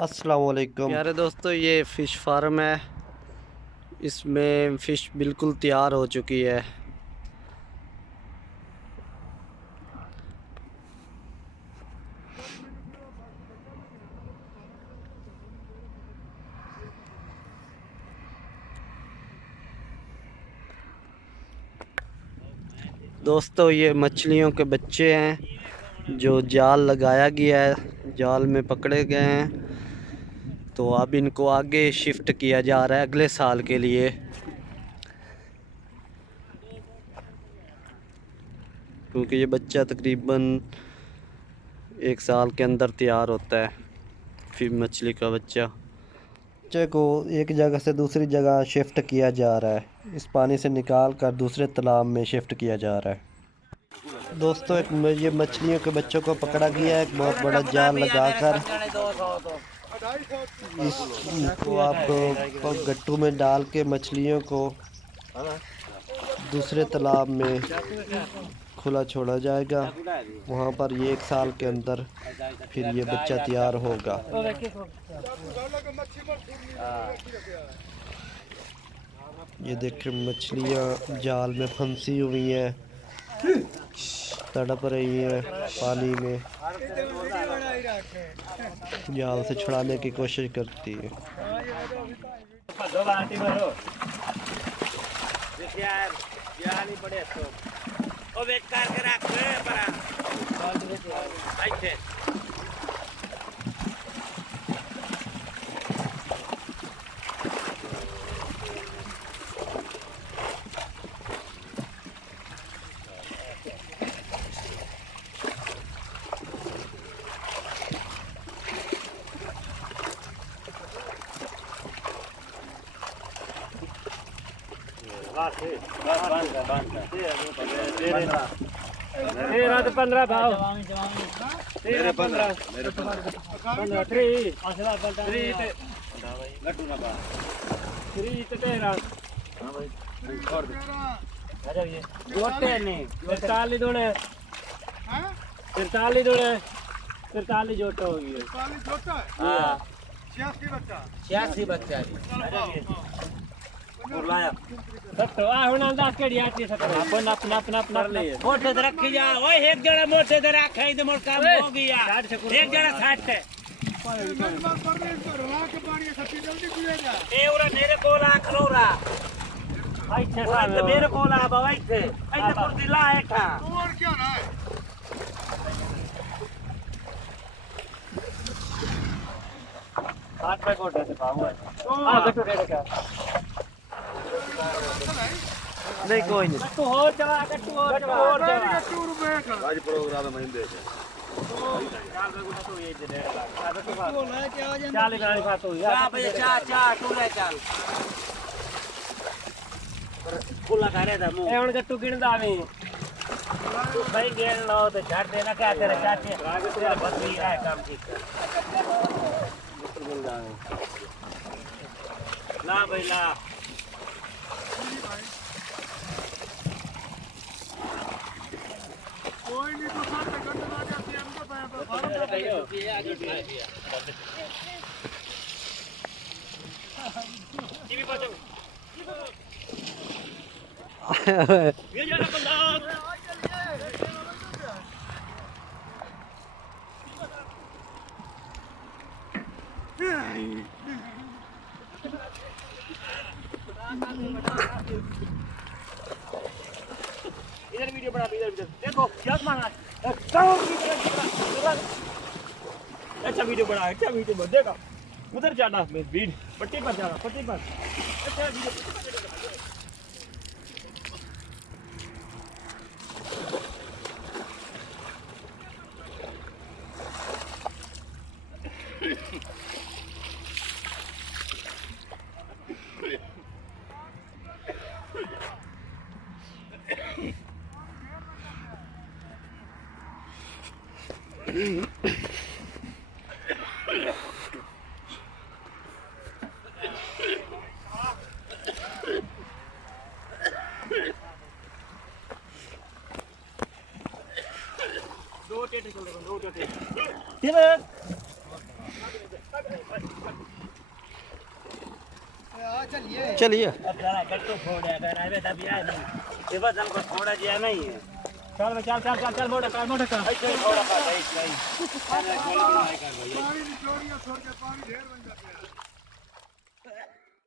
अस्सलाम वालेकुम प्यारे दोस्तों, ये फ़िश फार्म है। इसमें फ़िश बिल्कुल तैयार हो चुकी है। दोस्तों, ये मछलियों के बच्चे हैं जो जाल लगाया गया है, जाल में पकड़े गए हैं। तो अब इनको आगे शिफ्ट किया जा रहा है अगले साल के लिए, क्योंकि ये बच्चा तकरीबन 1 साल के अंदर तैयार होता है। फिर मछली का बच्चा बच्चे को एक जगह से दूसरी जगह शिफ्ट किया जा रहा है। इस पानी से निकाल कर दूसरे तालाब में शिफ्ट किया जा रहा है। दोस्तों, ये मछलियों के बच्चों को पकड़ा गया है एक बहुत बड़ा जाल लगाकर। इसको आप गट्टू में डाल के मछलियों को दूसरे तालाब में खुला छोड़ा जाएगा। वहाँ पर ये 1 साल के अंदर फिर ये बच्चा तैयार होगा। ये देखिए, मछलियाँ जाल में फंसी हुई हैं, तड़प रही हैं पानी में, जाल से छुड़ाने की कोशिश करती है। तेरह तो 15 भाव 13 15 3 तो 13 जोटे नहीं 43 जोड़े 43 जोड़े 43 जोटे होगी। 40 जोटा है। हाँ 86 बच्चा 86 सत्तो आ हुन अंदाज के दियाती सत्तो अपन अपना मोटे से रखी जा। ओए एक जड़ा मोटे से रखे तो मोर काम हो गया। एक जड़ा 60 है ए उरा मेरे को राख लो रा आई छे साल मेरे को ला बाई थे आई तो कुर्सी ला है था और क्या ना है। हाथ पे कोटे से पाऊं हां देखो दे क्या नहीं, कोई नहीं। कट्टू हो चला कट्टू हो चला आज प्रोग्राम में दे चाल गाड़ी बात हो यार भैया चा टूले चाल कुला करे दा मु ए उन कट्टू गिनदा नी भाई गेल लो तो छाड़ देना क्या तेरे चाचे तेरा बदली है काम ठीक ला भाई ला कोई नहीं तो साथ में गंद ला जाती है हमको टीवी पर ये जरा बंदा इधर वीडियो बना इधर देखो क्या मांगा अच्छा वीडियो बना देखा उधर जाना भीड़ पट्टी पर जाना पट्टी पर अच्छा वीडियो दो टेटे चल रहे दो टेटे चलिए अब जरा गट्टू फोड़ है अगर आवे तब यार नहीं ये बस हमको थोड़ा जिया नहीं है चल चल चल चल चल मोटा का ऐसे थोड़ा का सही सही पानी निचोड़िए छोड़ के पानी ढेर बन जाते हैं